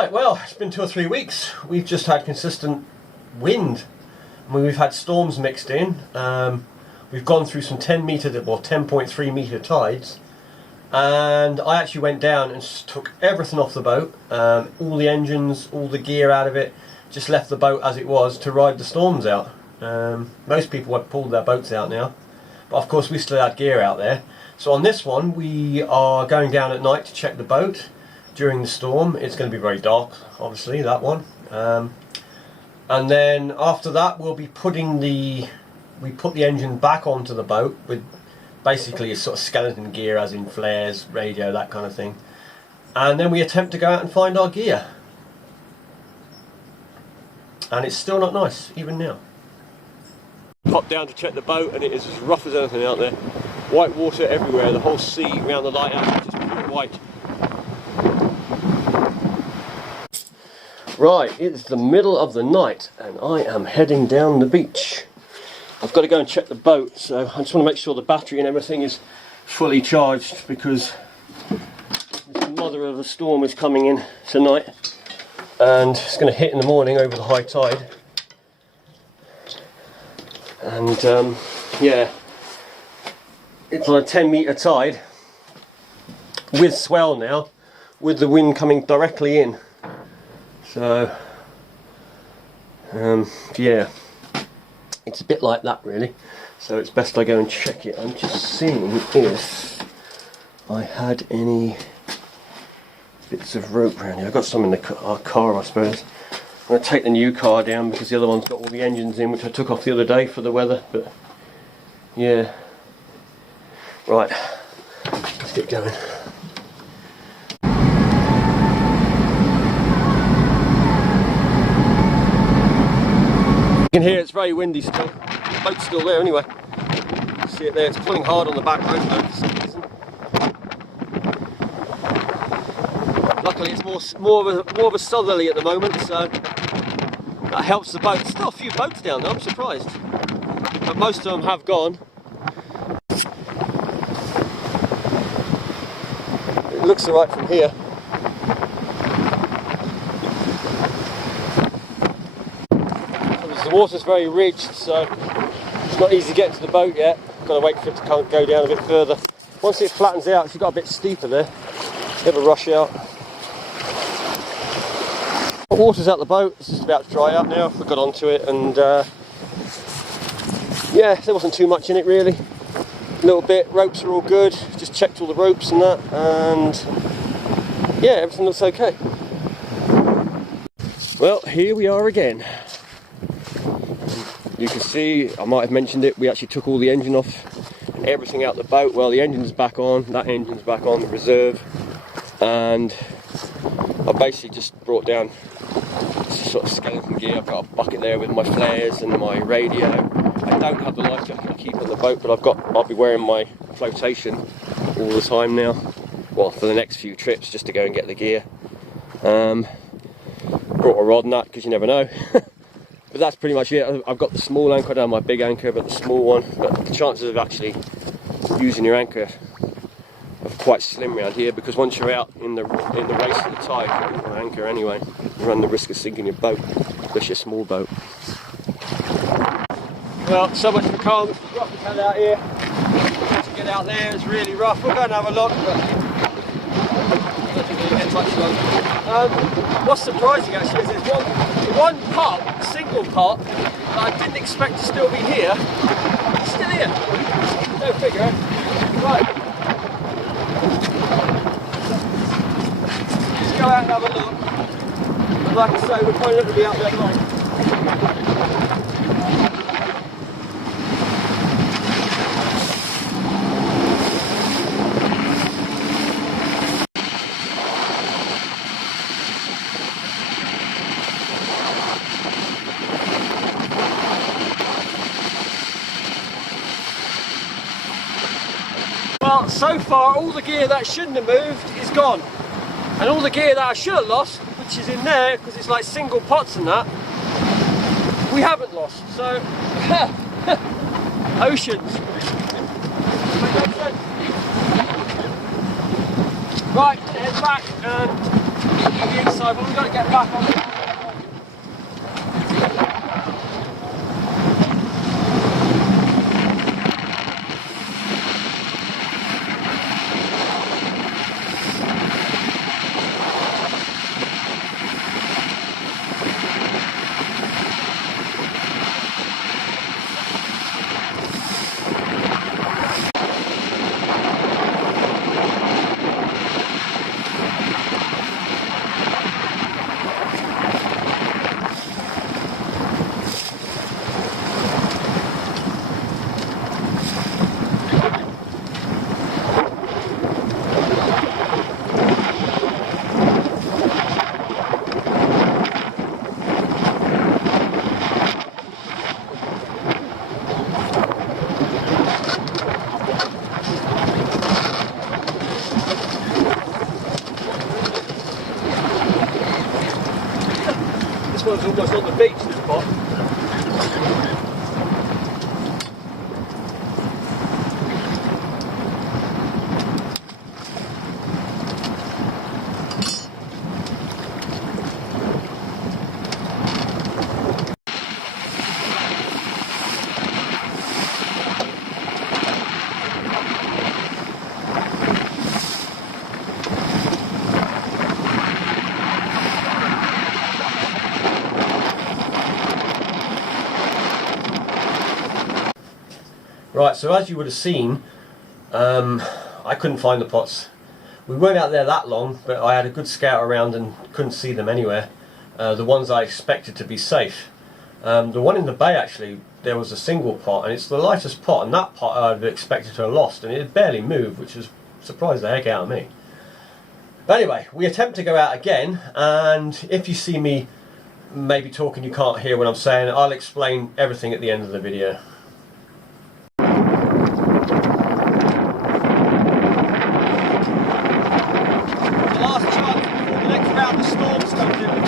Right, well, it's been 2 or 3 weeks. We've just had consistent wind. I mean, we've had storms mixed in. We've gone through some 10 metre or 10.3 metre tides, and I actually went down and took everything off the boat, all the engines, all the gear out of it, just left the boat as it was to ride the storms out. Most people have pulled their boats out now, but of course we still had gear out there. So on this one we are going down at night to check the boat during the storm. It's going to be very dark, obviously, that one. And then after that we'll be putting we put the engine back onto the boat with basically a sort of skeleton gear, as in flares, radio, that kind of thing. And then we attempt to go out and find our gear. And it's still not nice, even now. Popped down to check the boat and it is as rough as anything out there. White water everywhere, the whole sea around the lighthouse is just pure white. Right, it's the middle of the night and I am heading down the beach. I've got to go and check the boat, so I just want to make sure the battery and everything is fully charged, because this mother of a storm is coming in tonight and it's going to hit in the morning over the high tide. And yeah, it's on a 10 metre tide with swell now, with the wind coming directly in. So yeah, it's a bit like that really, so it's best I go and check it. I'm just seeing if I had any bits of rope around here. I've got some in our car, I suppose. I'm going to take the new car down because the other one's got all the engines in, which I took off the other day for the weather. But yeah, right, let's get going. You can hear it's very windy still. The boat's still there anyway. See it there, it's pulling hard on the back rope though for some reason. Luckily it's more of a southerly at the moment, so that helps the boat. Still a few boats down there, I'm surprised. But most of them have gone. It looks alright from here. The water's very ridged, so it's not easy getting to the boat yet. Got to wait for it to go down a bit further. Once it flattens out, it's got a bit steeper there. Bit of a rush out. The water's out the boat. It's just about to dry up now. We got onto it, and yeah, there wasn't too much in it really. A little bit. Ropes are all good. Just checked all the ropes and that, and yeah, everything looks okay. Well, here we are again. You can see, I might have mentioned it, we actually took all the engine off, everything out the boat. Well, the engine's back on, that engine's back on, the reserve, and I basically just brought down sort of skeleton gear. I've got a bucket there with my flares and my radio. I don't have the life jacket I keep on the boat, but I'll be wearing my flotation all the time now, well, for the next few trips, just to go and get the gear. Brought a rod and that, because you never know. But that's pretty much it. I've got the small anchor, I don't have my big anchor, but the small one. But the chances of actually using your anchor are quite slim around here, because once you're out in the race of the tide, you can anchor anyway. You run the risk of sinking your boat, especially a small boat. Well, so much for calm. It's rough as hell out here. To get out there, it's really rough. We'll go and have a look. What's surprising actually is there's one part, a single part, that I didn't expect to still be here. It's still here. Go figure. Right. Let's go out and have a look. And like I say, we're probably not going to be out there long. Well, so far all the gear that shouldn't have moved is gone, and all the gear that I should have lost, which is in there because it's like single pots and that, we haven't lost. So oceans. Right, head back and on the inside, but we've got to get back on it. This one's almost on the beach, this pot. Right, so as you would have seen, I couldn't find the pots. We weren't out there that long, but I had a good scout around and couldn't see them anywhere. The ones I expected to be safe. The one in the bay, actually, there was a single pot, and it's the lightest pot, and that pot I'd expected to have lost, and it had barely moved, which has surprised the heck out of me. But anyway, we attempt to go out again, and if you see me maybe talking you can't hear what I'm saying, I'll explain everything at the end of the video. The storms come in.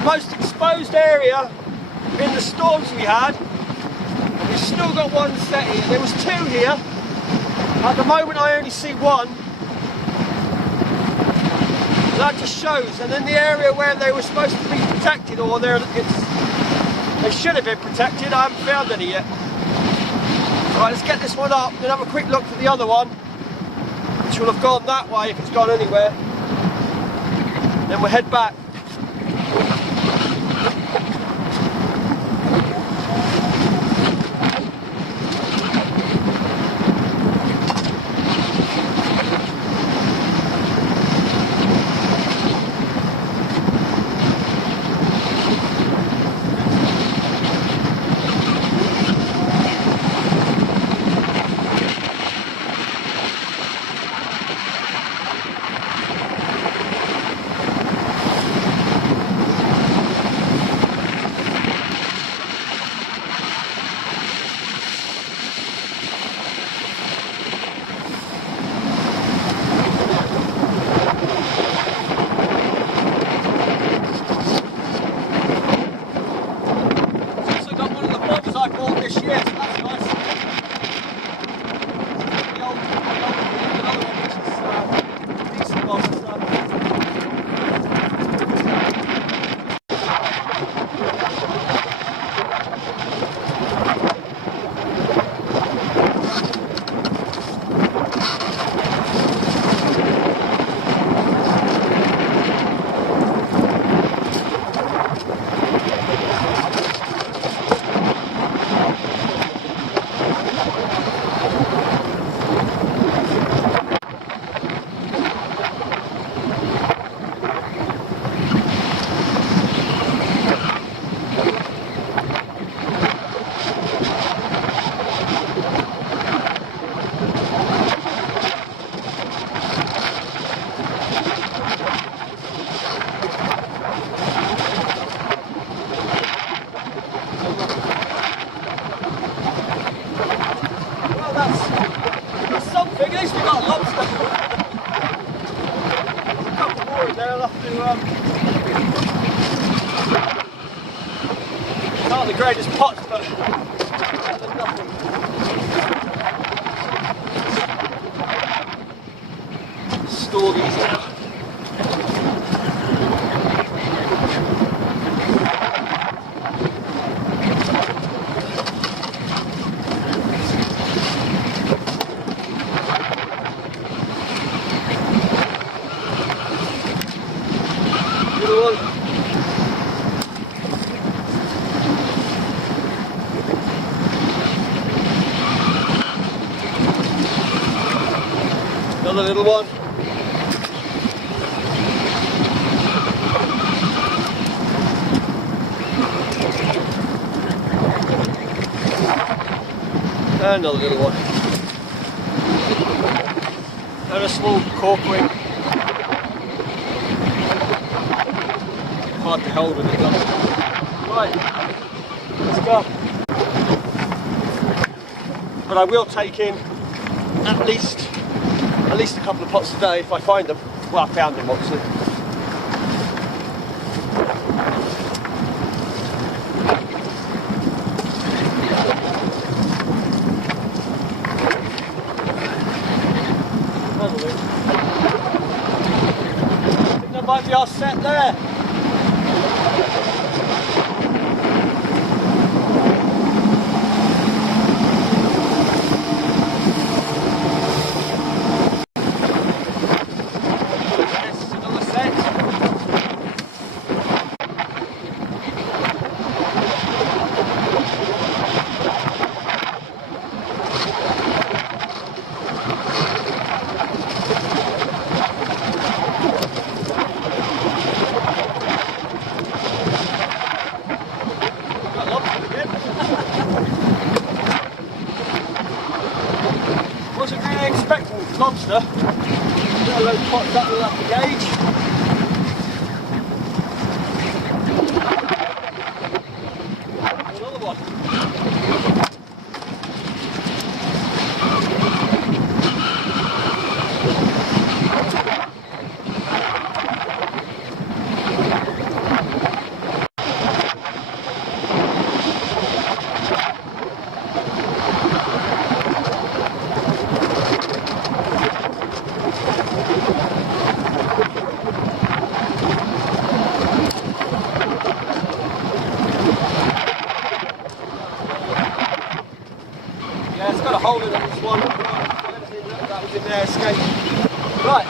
The most exposed area in the storms we had. We've still got one set here. There was two here. At the moment I only see one. That just shows. And in the area where they were supposed to be protected, or they should have been protected, I haven't found any yet. Right, let's get this one up and have a quick look for the other one, which will have gone that way if it's gone anywhere. Then we'll head back. have to, not the greatest pots, but better than nothing. Store these now. Another little one. Another little one. And a small cork ring. Hard to hold with it though. Right, let's go. But I will take in at least a couple of pots a day if I find them. Well, I found them obviously. I think that might be our set there. Wasn't really expecting lobster. Got a load of pots up with the gauge. Another one. Yeah, it's got a hole in it, this one. That was in there, escape. Right.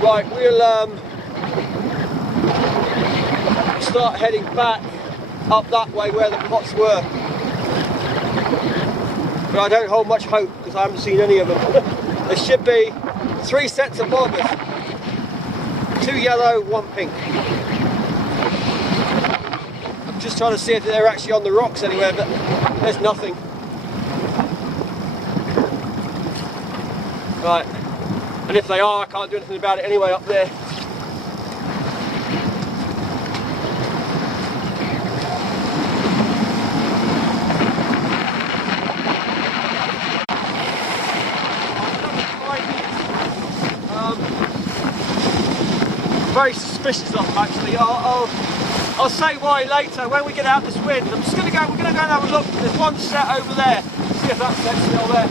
Right, we'll start heading back up that way where the pots were. But I don't hold much hope because I haven't seen any of them. There should be 3 sets of bobbers. 2 yellow, 1 pink. I'm just trying to see if they're actually on the rocks anywhere, but there's nothing. Right, and if they are, I can't do anything about it anyway up there. Very suspicious of them actually. I'll say why later when we get out this wind. We're gonna go and have a look. There's one set over there. See if that set's still there.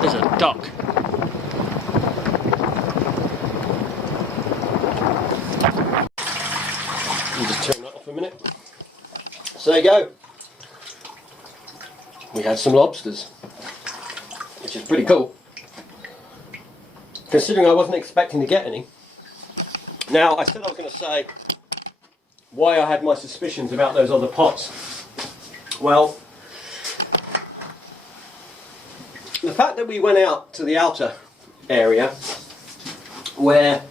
There's a duck. I'll just turn that off a minute. So there you go. We had some lobsters, which is pretty cool, considering I wasn't expecting to get any. Now, I said I was going to say why I had my suspicions about those other pots. Well, the fact that we went out to the outer area where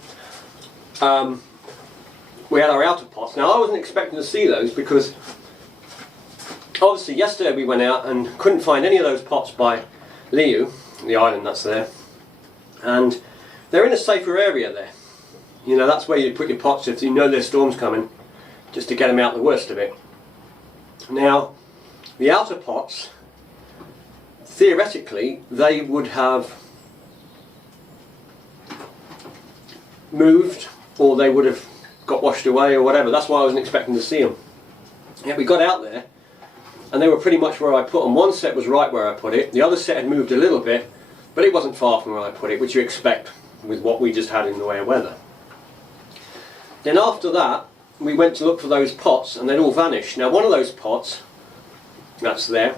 we had our outer pots. Now, I wasn't expecting to see those because obviously yesterday we went out and couldn't find any of those pots by Liu, the island that's there, and they're in a safer area there. You know, that's where you put your pots if you know there's storms coming, just to get them out the worst of it. Now, the outer pots, theoretically, they would have moved, or they would have got washed away or whatever. That's why I wasn't expecting to see them. Yet we got out there and they were pretty much where I put them. One set was right where I put it, the other set had moved a little bit, but it wasn't far from where I put it, which you expect with what we just had in the way of weather. Then after that we went to look for those pots and they'd all vanished. Now, one of those pots that's there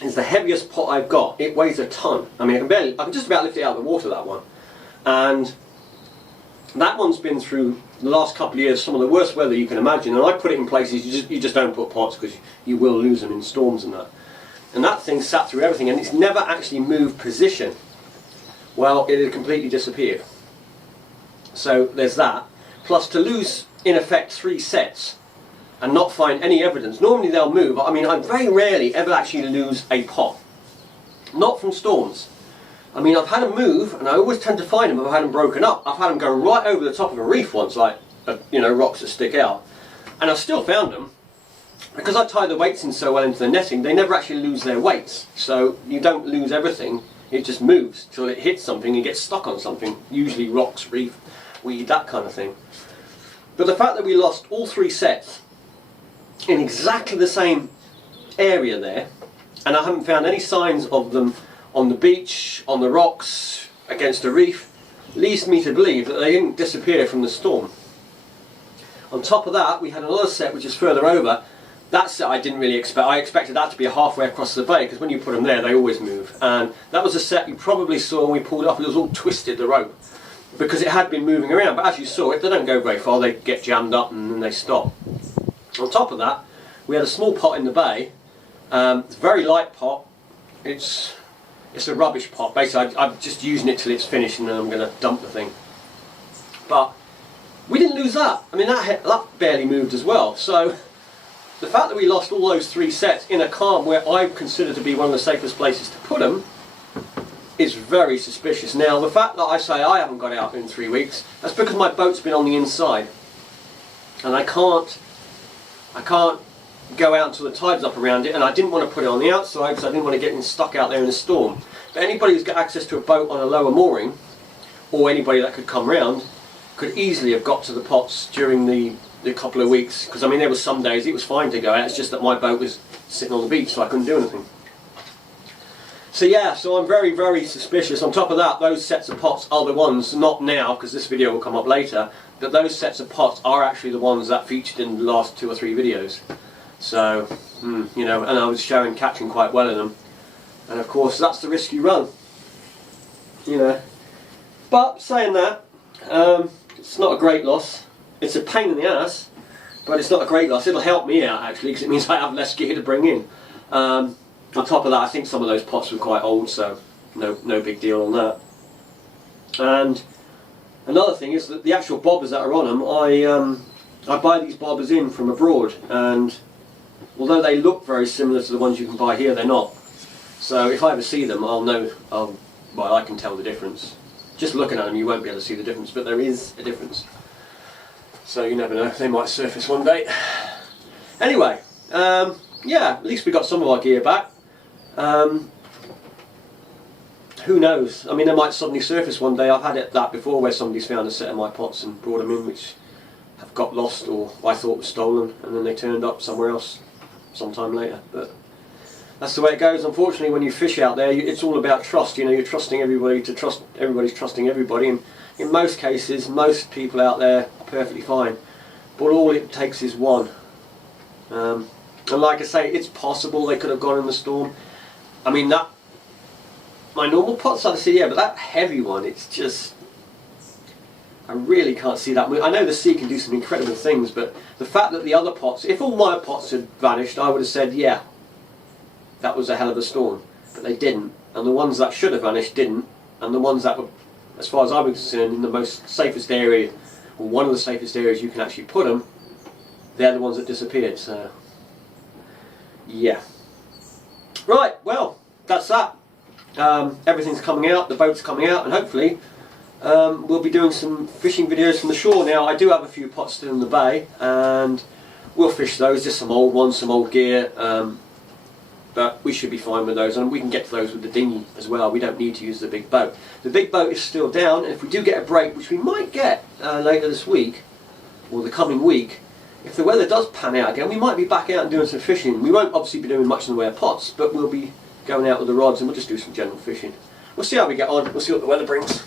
is the heaviest pot I've got. It weighs a ton. I mean, I can just about lift it out of the water, that one. And that one's been through the last couple of years some of the worst weather you can imagine, and I put it in places you just don't put pots because you will lose them in storms and that. And that thing sat through everything and it's never actually moved position. Well, it had completely disappeared. So there's that. Plus, to lose in effect 3 sets and not find any evidence. Normally they'll move. I mean, I very rarely ever actually lose a pot. Not from storms. I mean, I've had them move, and I always tend to find them if I've had them broken up. I've had them go right over the top of a reef once, like, you know, rocks that stick out. And I've still found them. Because I tie the weights in so well into the netting, they never actually lose their weights. So you don't lose everything, it just moves till it hits something and gets stuck on something. Usually rocks, reef, weed, that kind of thing. But the fact that we lost all 3 sets in exactly the same area there, and I haven't found any signs of them on the beach, on the rocks, against a reef, leads me to believe that they didn't disappear from the storm. On top of that, we had another set which is further over. That set I didn't really expect. I expected that to be halfway across the bay, because when you put them there they always move. And that was a set you probably saw when we pulled up. It was all twisted, the rope, because it had been moving around. But as you saw, if they don't go very far, they get jammed up and then they stop. On top of that, we had a small pot in the bay. It's a very light pot. It's a rubbish pot. Basically, I'm just using it till it's finished and then I'm going to dump the thing. But we didn't lose that. I mean, that barely moved as well. So the fact that we lost all those 3 sets in a calm where I consider to be one of the safest places to put them is very suspicious. Now, the fact that I say I haven't got out in 3 weeks, that's because my boat's been on the inside. And I can't go out until the tide's up around it, and I didn't want to put it on the outside because I didn't want to get stuck out there in a storm. But anybody who's got access to a boat on a lower mooring, or anybody that could come round, could easily have got to the pots during the the couple of weeks, because I mean there were some days it was fine to go out, it's just that my boat was sitting on the beach so I couldn't do anything. So yeah, so I'm very, very suspicious. On top of that, those sets of pots are the ones, not now because this video will come up later, but those sets of pots are actually the ones that featured in the last 2 or 3 videos. So, you know, and I was showing catching quite well in them. And of course that's the risk you run, you know. But saying that, it's not a great loss. It's a pain in the ass, but it's not a great loss. It'll help me out actually, because it means I have less gear to bring in. On top of that, I think some of those pots were quite old, so no big deal on that. And another thing is that the actual bobbers that are on them, I buy these bobbers in from abroad, and although they look very similar to the ones you can buy here, they're not. So if I ever see them, I'll know, well, I can tell the difference. Just looking at them, you won't be able to see the difference, but there is a difference. So you never know, they might surface one day. Anyway, yeah, at least we got some of our gear back. Who knows? I mean, they might suddenly surface one day. I've had that before, where somebody's found a set of my pots and brought them in, which have got lost or I thought was stolen, and then they turned up somewhere else sometime later. But that's the way it goes. Unfortunately, when you fish out there, it's all about trust. You know, you're trusting everybody to trust. Everybody's trusting everybody, and in most cases, most people out there are perfectly fine. But all it takes is one. And like I say, it's possible they could have gone in the storm. I mean, that my normal pots, I see, yeah, but that heavy one, it's just, I really can't see that. I know the sea can do some incredible things, but the fact that the other pots, if all my pots had vanished, I would have said, yeah, that was a hell of a storm. But they didn't, and the ones that should have vanished didn't, and the ones that were, as far as I was concerned, in the most safest area, or one of the safest areas you can actually put them, they're the ones that disappeared. So yeah. Right, well, that's that. Everything's coming out, the boat's coming out, and hopefully we'll be doing some fishing videos from the shore. Now, I do have a few pots still in the bay, and we'll fish those, just some old ones, some old gear, but we should be fine with those, and we can get to those with the dinghy as well. We don't need to use the big boat. The big boat is still down, and if we do get a break, which we might get later this week, or the coming week, if the weather does pan out again, we might be back out and doing some fishing. We won't obviously be doing much in the way of pots, but we'll be going out with the rods and we'll just do some general fishing. We'll see how we get on, we'll see what the weather brings.